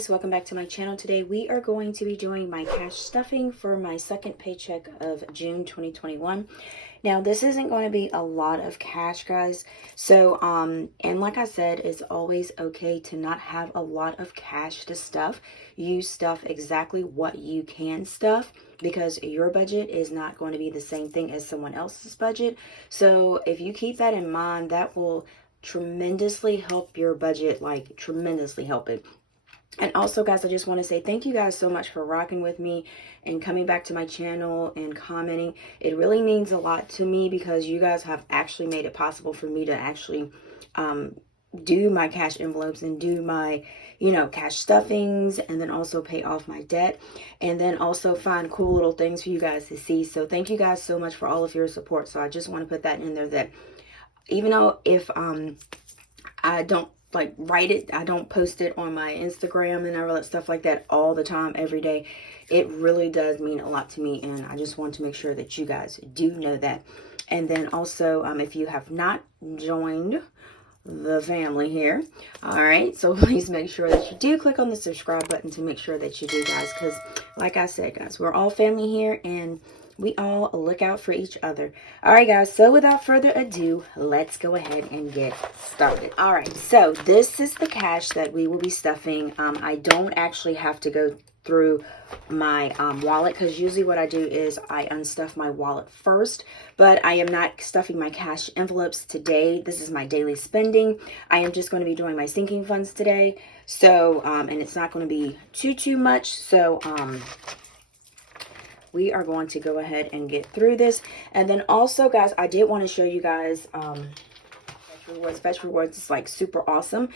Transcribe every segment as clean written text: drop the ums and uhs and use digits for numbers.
guys, welcome back to my channel. Today we are going to be doing my cash stuffing for my second paycheck of June 2021. Now this isn't going to be a lot of cash, guys, so and like I said, it's always okay to not have a lot of cash to stuff. You stuff exactly what you can stuff, because your budget is not going to be the same thing as someone else's budget. So if you keep that in mind, that will tremendously help your budget, like tremendously help it. And also, guys, I just want to say thank you guys so much for rocking with me and coming back to my channel and commenting. It really means a lot to me, because you guys have actually made it possible for me to actually do my cash envelopes and do my, you know, cash stuffings, and then also pay off my debt, and then also find cool little things for you guys to see. So thank you guys so much for all of your support. So I just want to put that in there, that even though if I don't like write it, I don't post it on my Instagram and all that stuff like that all the time, every day, it really does mean a lot to me, and I just want to make sure that you guys do know that. And then also, if you have not joined the family here, all right, so please make sure that you do click on the subscribe button to make sure that you do, guys, because like I said, guys, we're all family here, and we all look out for each other. All right, guys, so without further ado, let's go ahead and get started. All right, so this is the cash that we will be stuffing. I don't actually have to go through my wallet, because usually what I do is I unstuff my wallet first, but I am not stuffing my cash envelopes today. This is my daily spending. I am just going to be doing my sinking funds today. So, and it's not going to be too much. So, we are going to go ahead and get through this. And then also, guys, I did want to show you guys Fetch Rewards is like super awesome.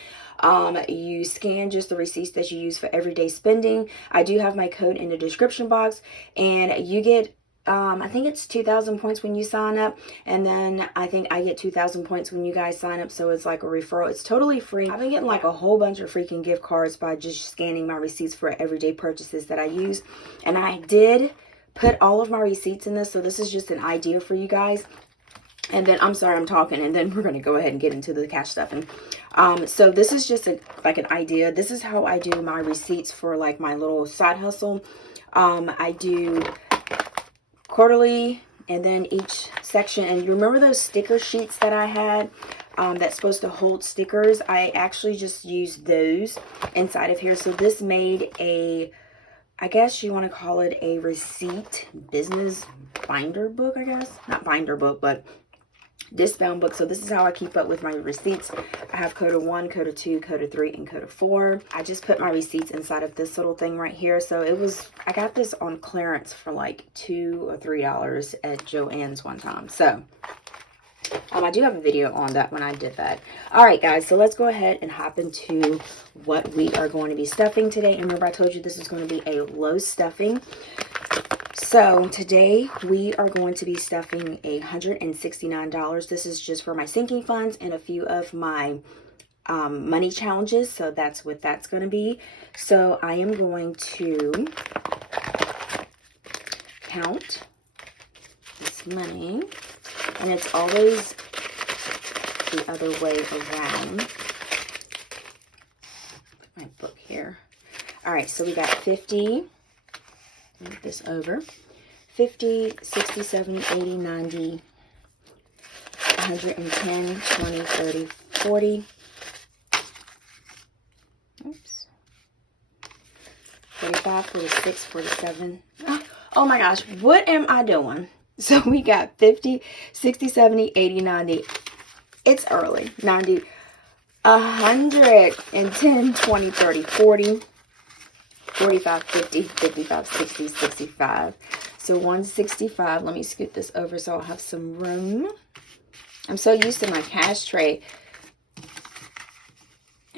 You scan just the receipts that you use for everyday spending. I do have my code in the description box, and you get I think it's 2,000 points when you sign up, and then I think I get 2,000 points when you guys sign up, so it's like a referral. It's totally free. I've been getting like a whole bunch of freaking gift cards by just scanning my receipts for everyday purchases that I use. And I did put all of my receipts in this, so this is just an idea for you guys. And then, I'm sorry, I'm talking, and then we're going to go ahead and get into the cash stuffing. So this is just like an idea. This is how I do my receipts for like my little side hustle. I do quarterly, and then each section. And you remember those sticker sheets that I had that's supposed to hold stickers? I actually just used those inside of here. So this made a, I guess you want to call it a receipt business binder book, I guess. Not binder book, but discount book. So this is how I keep up with my receipts. I have code of 1, code of 2, code of 3, and code of 4. I just put my receipts inside of this little thing right here. So it was, I got this on clearance for like $2 or $3 at Joann's one time. So I do have a video on that when I did that. All right, guys, so let's go ahead and hop into what we are going to be stuffing today. And remember, I told you this is going to be a low stuffing. So today we are going to be stuffing $169. This is just for my sinking funds and a few of my money challenges. So that's what that's going to be. So I am going to count this money. And it's always the other way around. Put my book here. All right, so we got 50. Move this over. 50, 60, 70, 80, 90, 110, 20, 30, 40. Oops. 45, 46, 47. Oh my gosh, what am I doing? So we got 50, 60, 70, 80, 90. It's early. 90, 110, 20, 30, 40, 45, 50, 55, 60, 65. So 165. Let me scoot this over so I'll have some room. I'm so used to my cash tray.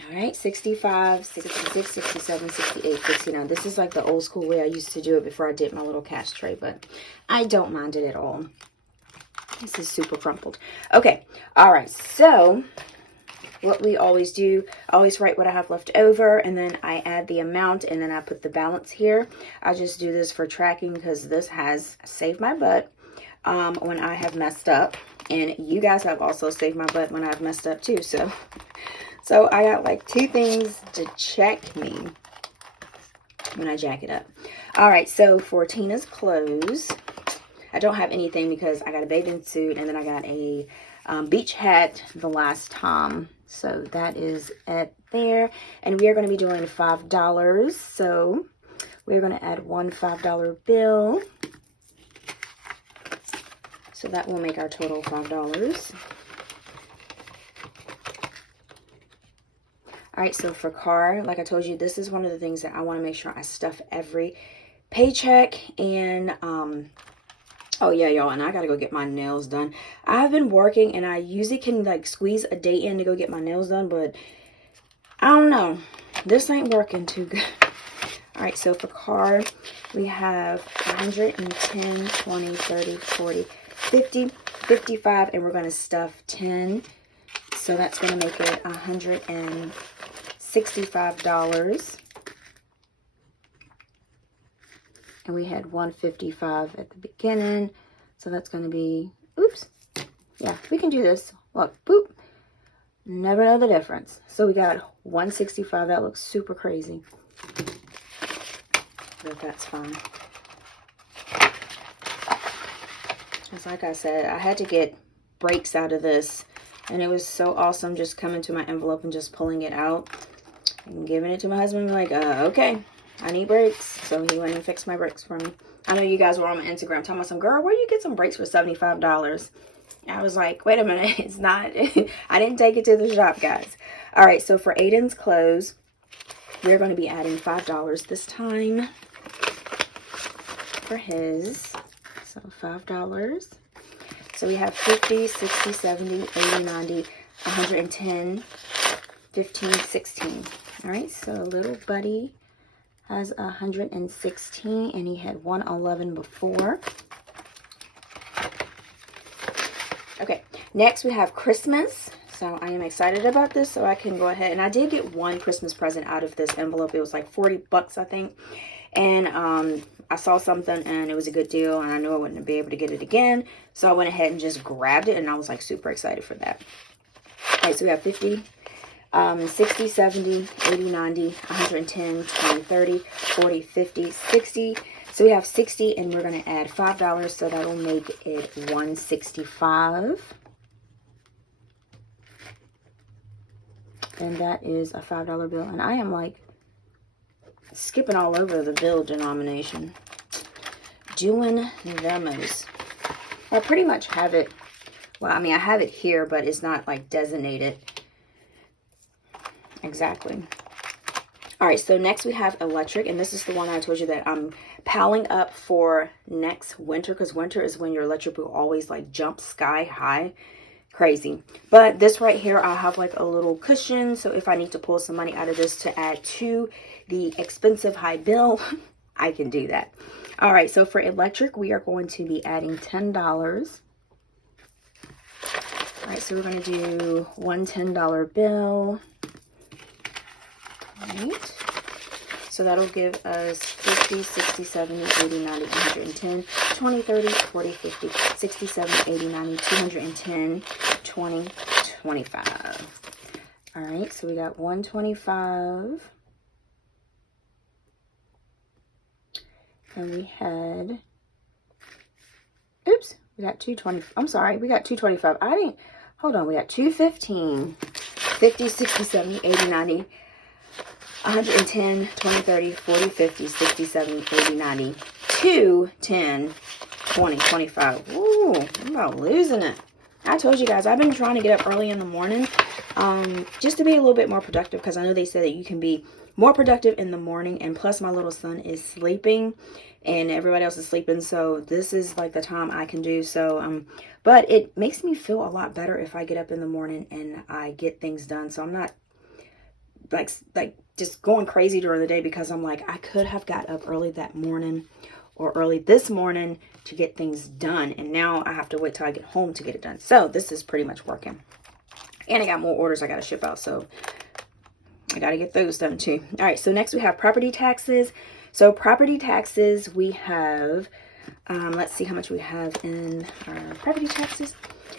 All right, 65, 66, 67, 68, 69. This is like the old school way I used to do it before I did my little cash tray, but I don't mind it at all. This is super crumpled. Okay, all right, so what we always do, I always write what I have left over, and then I add the amount, and then I put the balance here. I just do this for tracking, because this has saved my butt when I have messed up, and you guys have also saved my butt when I've messed up too. So I got like 2 things to check me when I jack it up. All right, so for Tina's clothes, I don't have anything because I got a bathing suit and then I got a beach hat the last time. So that is at there. And we are going to be doing $5. So we're going to add one $5 bill. So that will make our total $5. All right, so for car, like I told you, this is one of the things that I want to make sure I stuff every paycheck. And oh yeah, y'all, and I gotta go get my nails done. I've been working and I usually can like squeeze a day in to go get my nails done, but I don't know, this ain't working too good. All right, so for car, we have 110, 20, 30, 40, 50, 55, and we're gonna stuff 10. So that's gonna make it $165. And we had 155 at the beginning. So that's going to be, oops. Yeah, we can do this. Look, boop. Never know the difference. So we got 165. That looks super crazy. But that's fine. Just like I said, I had to get breaks out of this. And it was so awesome just coming to my envelope and just pulling it out. And giving it to my husband. Like, okay. I need brakes, so he went and fixed my brakes for me. I know you guys were on my Instagram talking about some, girl, where you get some brakes for $75? I was like, wait a minute, it's not. I didn't take it to the shop, guys. All right, so for Aiden's clothes, we're going to be adding $5 this time for his. So $5. So we have 50, 60, 70, 80, 90, 110, 15, 16. All right, so little buddy has 116 and he had 111 before. Okay, next we have Christmas. So I am excited about this, so I can go ahead, and I did get one Christmas present out of this envelope. It was like 40 bucks, I think. And I saw something and it was a good deal and I knew I wouldn't be able to get it again. So I went ahead and just grabbed it and I was like super excited for that. All right, so we have 50, 60, 70, 80, 90, 110, 20, 30, 40, 50, 60. So we have 60 and we're going to add $5. So that will make it 165. And that is a $5 bill. And I am like skipping all over the bill denomination. Doing the most. I pretty much have it. Well, I mean, I have it here, but it's not like designated. Exactly. All right, so next we have electric, and this is the one I told you that I'm piling up for next winter, because winter is when your electric bill always like jumps sky high. Crazy. But this right here, I'll have like a little cushion, so if I need to pull some money out of this to add to the expensive high bill, I can do that. All right, so for electric, we are going to be adding $10. All right, so we're going to do one $10 bill. All right. So that'll give us 50, 60, 70, 80, 90, 110, 20, 30, 40, 50, 60, 70, 80, 90, 210, 20, 25. All right, so we got 125. And we had, oops, we got 220. I'm sorry, we got 225. Hold on, we got 215, 50, 60, 70, 80, 90, 110, 20, 30, 40, 50, 60, 70, 80, 90, 210, 20, 25. Ooh, I'm about losing it. I told you guys, I've been trying to get up early in the morning just to be a little bit more productive, because I know they say that you can be more productive in the morning, and plus my little son is sleeping and everybody else is sleeping, so this is like the time I can do so. But it makes me feel a lot better if I get up in the morning and I get things done, so I'm not like just going crazy during the day, because I'm like, I could have got up early that morning or early this morning to get things done, and now I have to wait till I get home to get it done. So this is pretty much working, and I got more orders I got to ship out, so I got to get those done too. All right, so next we have property taxes. So property taxes, we have, let's see how much we have in our property taxes.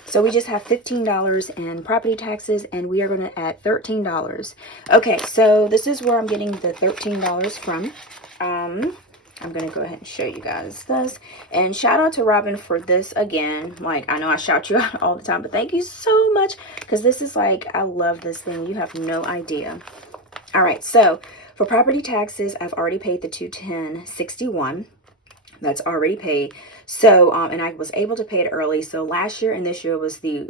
So we just have $15 in property taxes, and we are going to add $13. Okay, so this is where I'm getting the $13 from. I'm going to go ahead and show you guys this. And shout out to Robin for this again. Like, I know I shout you out all the time, but thank you so much. Because this is like, I love this thing. You have no idea. All right, so for property taxes, I've already paid the $210.61. That's already paid. So, and I was able to pay it early. So last year and this year was the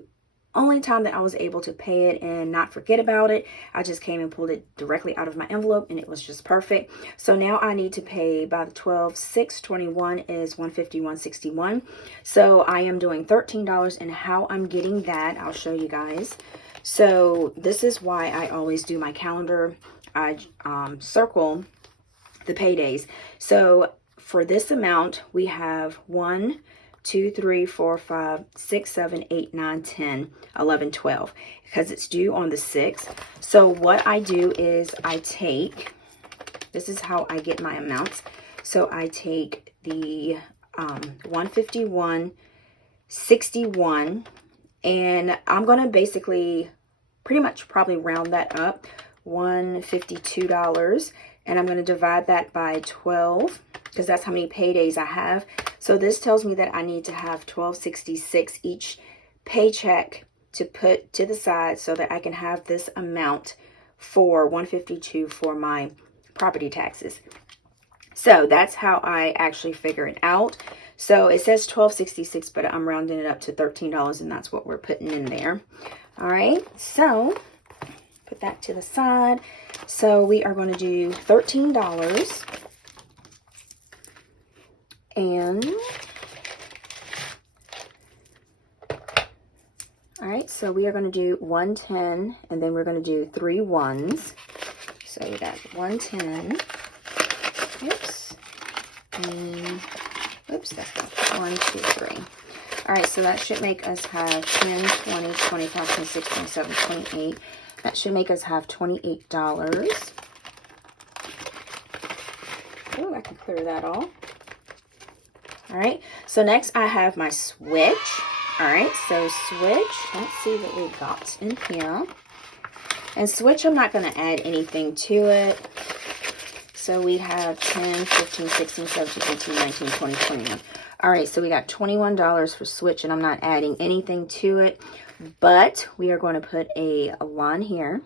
only time that I was able to pay it and not forget about it. I just came and pulled it directly out of my envelope, and it was just perfect. So now I need to pay by the 12/6/21 is $151.61. So I am doing $13, and how I'm getting that, I'll show you guys. So this is why I always do my calendar. I circle the paydays. So for this amount, we have 1, 2, 3, 4, 5, 6, 7, 8, 9, 10, 11, 12, because it's due on the 6th. So what I do is I take, this is how I get my amounts. So I take the 151.61, and I'm going to basically pretty much probably round that up, $152, and I'm going to divide that by 12 because that's how many paydays I have. So this tells me that I need to have $12.66 each paycheck to put to the side so that I can have this amount for $152 for my property taxes. So that's how I actually figure it out. So it says $12.66, but I'm rounding it up to $13, and that's what we're putting in there. All right, so put that to the side. So we are going to do $13. And, all right, so we are going to do 110, and then we're going to do 3 ones. So we got 110. Oops. And, oops, that's not 1, 2, 3. All right, so that should make us have 10, 20, 25, 26, 27, 28. That should make us have $28. Oh, I can clear that all. All right, so next I have my switch. All right, so switch, let's see what we got in here. And switch, I'm not going to add anything to it. So we have 10, 15, 16, 17, 18, 19, 20, 21. All right, so we got $21 for switch, and I'm not adding anything to it. But we are going to put a line here.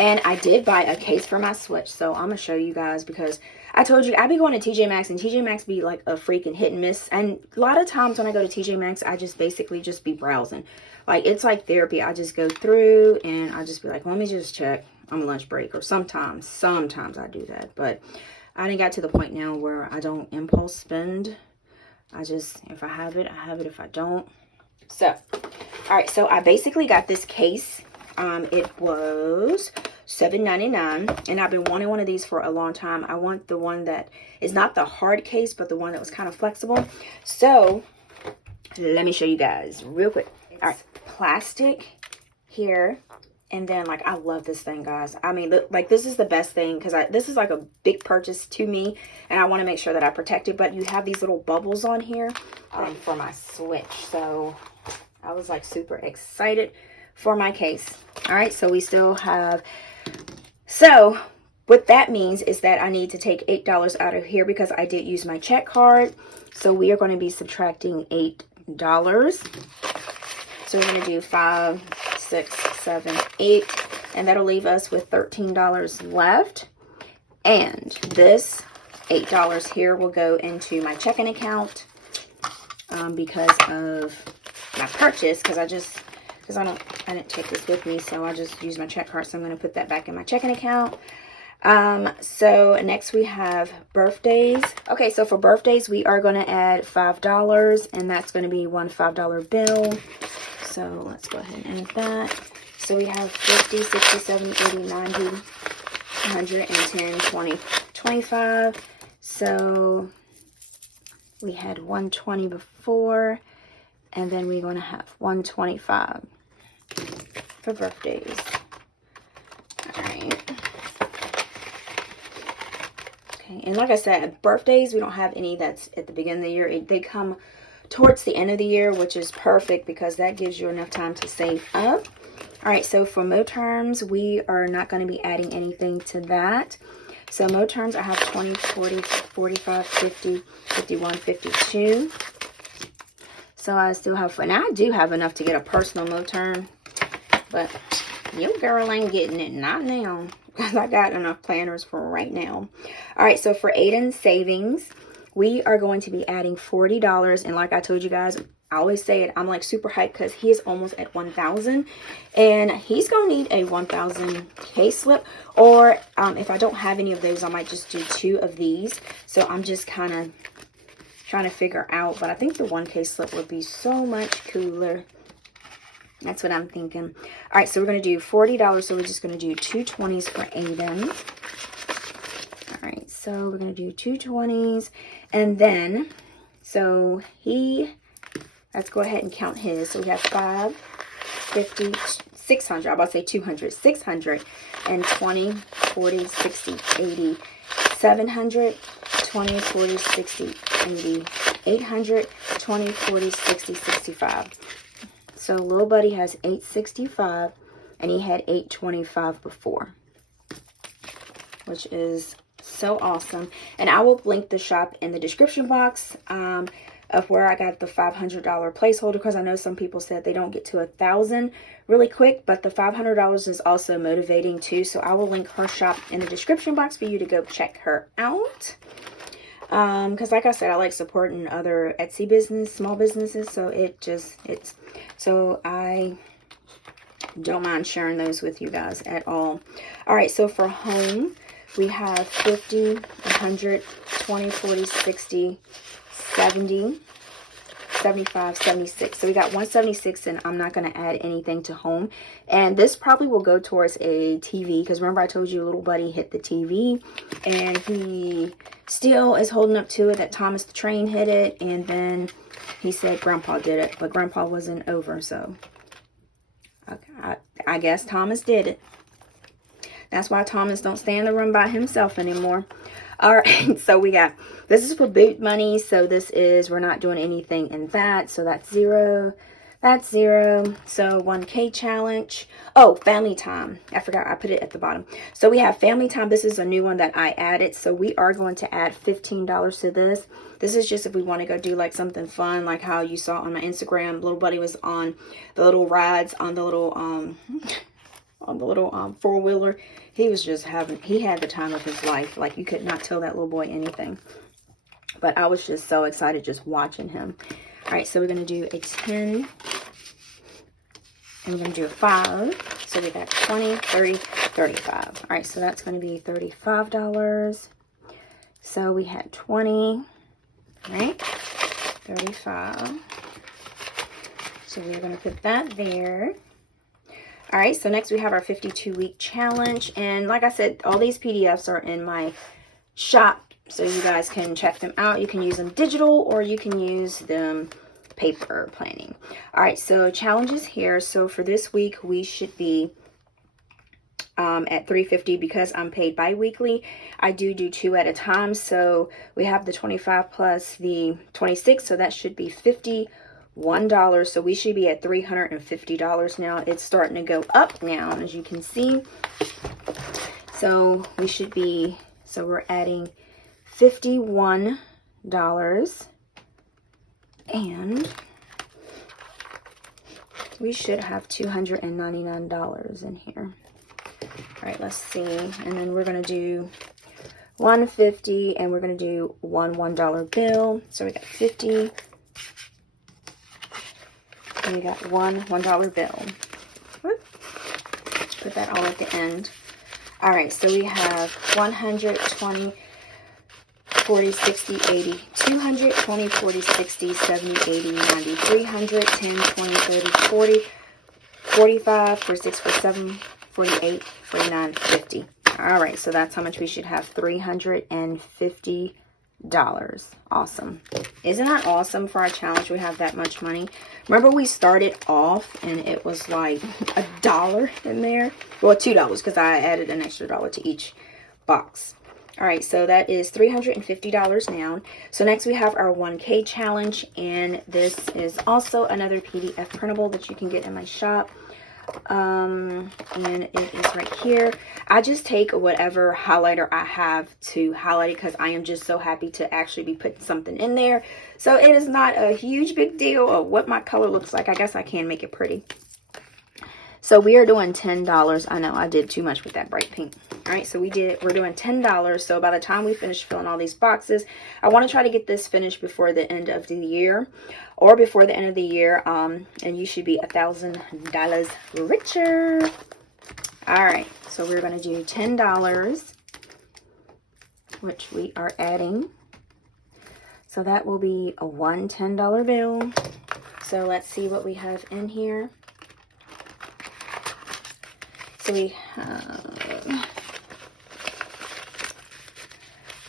And I did buy a case for my switch, so I'm going to show you guys because I told you I be going to TJ Maxx, and TJ Maxx be like a freaking hit and miss. And a lot of times when I go to TJ Maxx, I just basically just be browsing. Like, it's like therapy. I just go through and I just be like, let me just check on lunch break. Or sometimes I do that. But I done got to the point now where I don't impulse spend. I just, if I have it, I have it. If I don't. So, all right. So I basically got this case. It was $7.99, and I've been wanting one of these for a long time. I want the one that is not the hard case, but the one that was kind of flexible. So let me show you guys real quick. All right, plastic here, and then like I love this thing, guys. I mean, look, like this is the best thing because this is like a big purchase to me, and I want to make sure that I protect it. But you have these little bubbles on here for my switch, so I was like super excited for my case. All right, so we still have, so what that means is that I need to take $8 out of here because I did use my check card. So we are going to be subtracting $8. So we're going to do 5, 6, 7, 8, and that'll leave us with $13 left. And this $8 here will go into my checking account because of my purchase, because I didn't take this with me, so I just used my check card, so I'm going to put that back in my checking account. So next we have birthdays. Okay, so for birthdays, we are going to add $5, and that's going to be one $5 bill. So let's go ahead and add that. So we have 50, 60, 70, 80, 90, 110, 20, 25. So we had 120 before, and then we're going to have 125 for birthdays. All right. Okay, and like I said, birthdays, we don't have any that's at the beginning of the year. They come towards the end of the year, which is perfect because that gives you enough time to save up. All right, so for Mo terms, we are not going to be adding anything to that. So Mo terms, I have 20, 40, 45, 50, 51, 52. So I still have, and I do have enough to get a personal Mo term, but your girl ain't getting it, not now, because I got enough planners for right now. All right, so for Aiden's savings, we are going to be adding $40. And like I told you guys, I always say it, I'm like super hyped because he is almost at 1,000. And he's going to need a 1,000K slip. Or if I don't have any of those, I might just do 2 of these. So I'm just kind of trying to figure out. But I think the 1K slip would be so much cooler. That's what I'm thinking. All right, so we're going to do $40. So we're just going to do 2 20s for Aiden. All right, so we're going to do 2 20s. And then, so let's go ahead and count his. So we have 5, 50, 600. I'm about to say 200. 600 and 20, 40, 60, 80, 700, 20, 40, 60, 80, 800, 20, 40, 60, 65. So little buddy has 865 and he had 825 before, which is so awesome. And I will link the shop in the description box of where I got the $500 placeholder, because I know some people said they don't get to 1,000 really quick, but the $500 is also motivating too. So I will link her shop in the description box for you to go check her out. Because like I said, I like supporting other Etsy small businesses. So so I don't mind sharing those with you guys at all. All right, so for home, we have 50, 100, 20, 40, 60, 70, 75, 76. So we got 176, and I'm not going to add anything to home. And this probably will go towards a TV, because remember I told you little buddy hit the TV, and he still is holding up to it that Thomas the Train hit it, and then he said Grandpa did it, but Grandpa wasn't over, so I guess Thomas did it. That's why Thomas don't stay in the room by himself anymore. All right, so this is for boot money. So we're not doing anything in that. So that's 0. That's 0. So 1K challenge. Oh, family time. I forgot I put it at the bottom. So we have family time. This is a new one that I added. So we are going to add $15 to this. This is just if we want to go do like something fun, like how you saw on my Instagram. Little buddy was on the little rides on the little four-wheeler. He was just he had the time of his life. Like, you could not tell that little boy anything. But I was just so excited just watching him. All right, so we're going to do a 10. And we're going to do a 5. So we got 20, 30, 35. All right, so that's going to be $35. So we had 20, right? 35. So we're going to put that there. All right, so next we have our 52-week challenge. And like I said, all these PDFs are in my shop, so you guys can check them out. You can use them digital, or you can use them paper planning. All right, so challenges here. So for this week, we should be at $350 because I'm paid bi-weekly. I do 2 at a time. So we have the 25 plus the 26, so that should be $51. So we should be at $350 now. It's starting to go up now, as you can see. So we should be, so we're adding $51, and we should have $299 in here. All right, let's see. And then we're going to do $150, and we're going to do one $1 bill. So we got 50. And we got one $1 bill. Whoop. Put that all at the end. All right, so we have 120, 40, 60, 80, 200, 20, 40, 60, 70, 80, 90, 300, 10, 20, 30, 40, 45, 46, 47, 48, 49, 50. All right, so that's how much we should have, $350. Awesome. Isn't that awesome for our challenge? We have that much money. Remember, we started off and it was like $1 in there. Well, $2 because I added an extra $1 to each box. All right, so that is $350 now. So next we have our 1K challenge, and this is also another PDF printable that you can get in my shop. And it is right here. I just take whatever highlighter I have to highlight it because I am just so happy to actually be putting something in there. So it is not a huge big deal of what my color looks like. I guess I can make it pretty. So we are doing $10. I know I did too much with that bright pink. All right, so we're doing $10. So by the time we finish filling all these boxes, I want to try to get this finished before the end of the year, or before the end of the year. And you should be $1,000 richer. All right, so we're going to do $10, which we are adding. So that will be a $1 bill. So let's see what we have in here. So we have,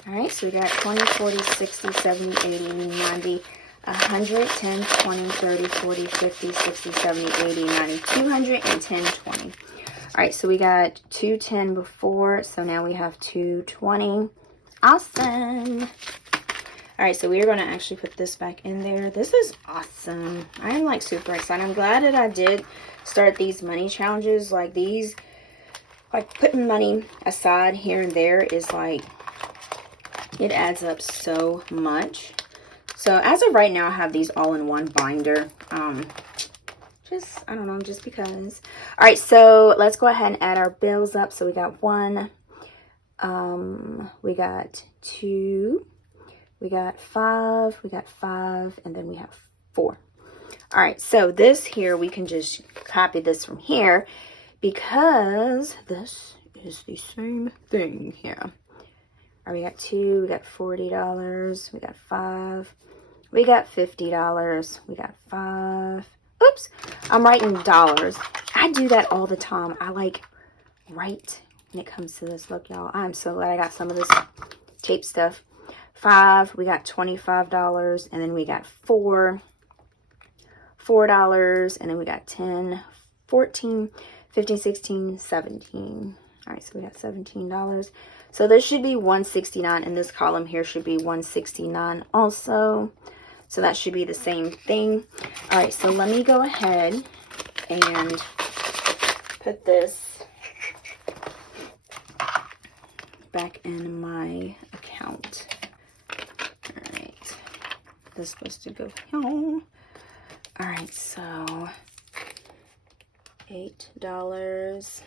all right, so we got 20, 40, 60, 70, 80, 90, 100, 10, 20, 30, 40, 50, 60, 70, 80, 90, 210, 20. All right, so we got 210 before, so now we have 220. Awesome. All right, so we are going to actually put this back in there. This is awesome. I am like super excited. I'm glad that I did start these money challenges like these. Like putting money aside here and there is like, it adds up so much. So as of right now, I have these all in one binder. I don't know, just because. All right, so let's go ahead and add our bills up. So we got 1, we got 2, we got 5, and then we have 4. All right, so this here, we can just copy this from here because this is the same thing here. All right, we got 2, we got $40, we got 5, we got $50, we got 5. Oops, I'm writing dollars. I do that all the time. I like write when it comes to this. Look, y'all, I'm so glad I got some of this cheap stuff. 5, we got $25, and then we got $4, and then we got 10, 14, 15, 16, 17. All right, so we got $17. So this should be $169, and this column here should be $169 also. So that should be the same thing. All right, so let me go ahead and put this back in my account. All right, this is supposed to go home. All right, so $8.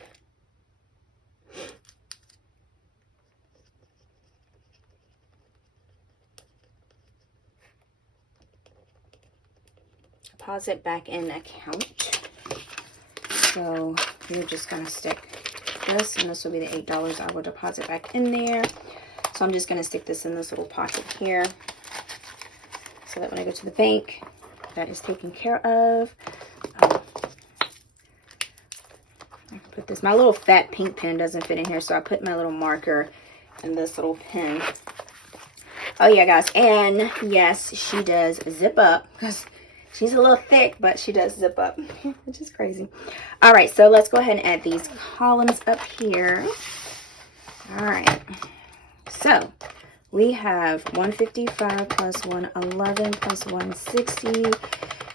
Deposit back in account. So you're just gonna stick this, and this will be the $8 I will deposit back in there. So I'm just gonna stick this in this little pocket here, so that when I go to the bank, that is taken care of. I can put this. My little fat pink pen doesn't fit in here, so I put my little marker in this little pen. Oh yeah, guys, and yes, she does zip up because she's a little thick, but she does zip up, which is crazy. All right, so let's go ahead and add these columns up here. All right, so we have 155 plus 111 plus 160,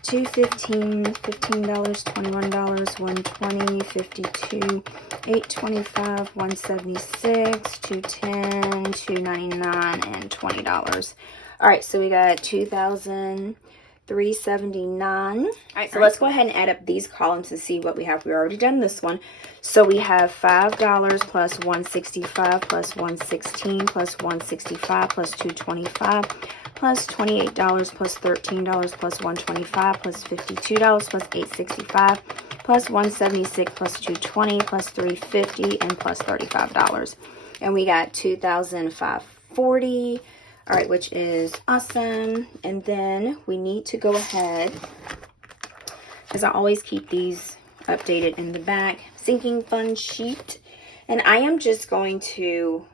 215, $15, $21, 120, 52, 825, 176, 210, 299, and $20. All right, so we got 2,379. All right, so let's go ahead and add up these columns and see what we have. We've already done this one. So we have $5 plus 165 plus 116 plus 165 plus 225 plus $28 plus $13 plus 125 plus $52 plus 865 plus 176 plus 220 plus 350 and plus $35. And we got 2,540. All right, which is awesome. And then we need to go ahead, because I always keep these updated in the back, sinking fund sheet. And I am just going to,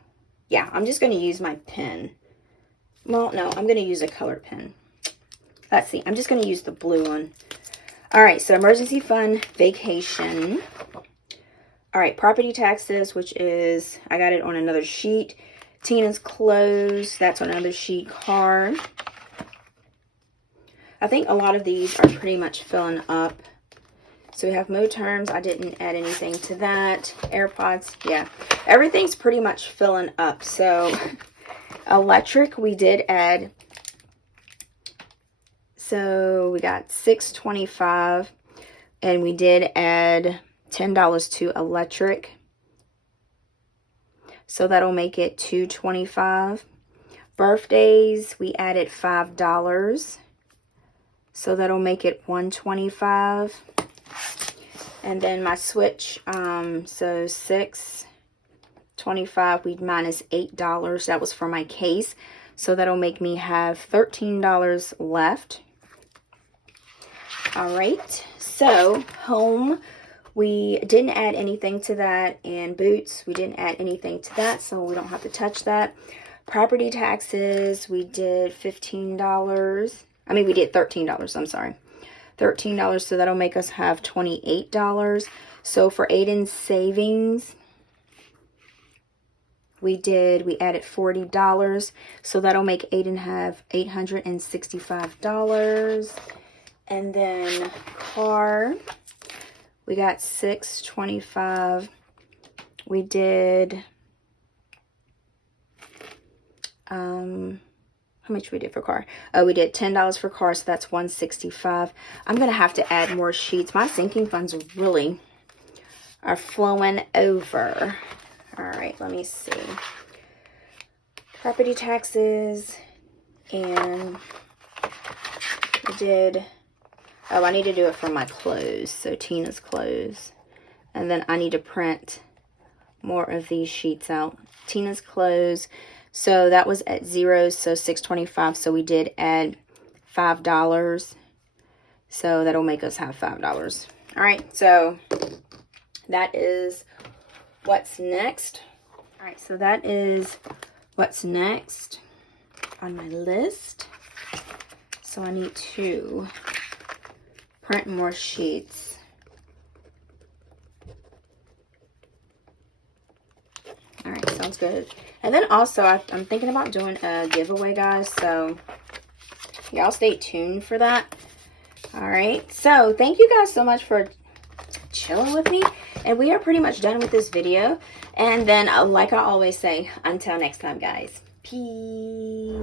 I'm just going to use my pen. Well, no, I'm going to use a colored pen. Let's see, I'm just going to use the blue one. All right, so emergency fund, vacation. All right, property taxes, which is, I got it on another sheet. Tina's clothes, that's another sheet. Car. I think a lot of these are pretty much filling up. So we have Mo Terms. I didn't add anything to that. AirPods, yeah. Everything's pretty much filling up. So electric, we did add. So we got $6.25. And we did add $10 to electric. So that'll make it $2.25. Birthdays, we added $5. So that'll make it $1.25. And then my switch, so $6.25, we minus $8. That was for my case. So that'll make me have $13 left. All right, so home, we didn't add anything to that. And boots, we didn't add anything to that, so we don't have to touch that. Property taxes, we did $15. I mean, we did $13, I'm sorry. $13, so that'll make us have $28. So for Aiden's savings, we added $40. So that'll make Aiden have $865. And then car, we got $6.25. We did, how much we did for car? Oh, we did $10 for car, so that's $165. I'm going to have to add more sheets. My sinking funds really are flowing over. All right, let me see. Property taxes, and we did, oh, I need to do it for my clothes, so Tina's clothes. And then I need to print more of these sheets out. Tina's clothes, so that was at 0, so $6.25, so we did add $5. So that'll make us have $5. All right, so that is what's next. All right, so that is what's next on my list. So I need to print more sheets. All right, sounds good. And then also, I'm thinking about doing a giveaway, guys. So y'all stay tuned for that. All right, so thank you guys so much for chilling with me. And we are pretty much done with this video. And then, like I always say, until next time, guys. Peace.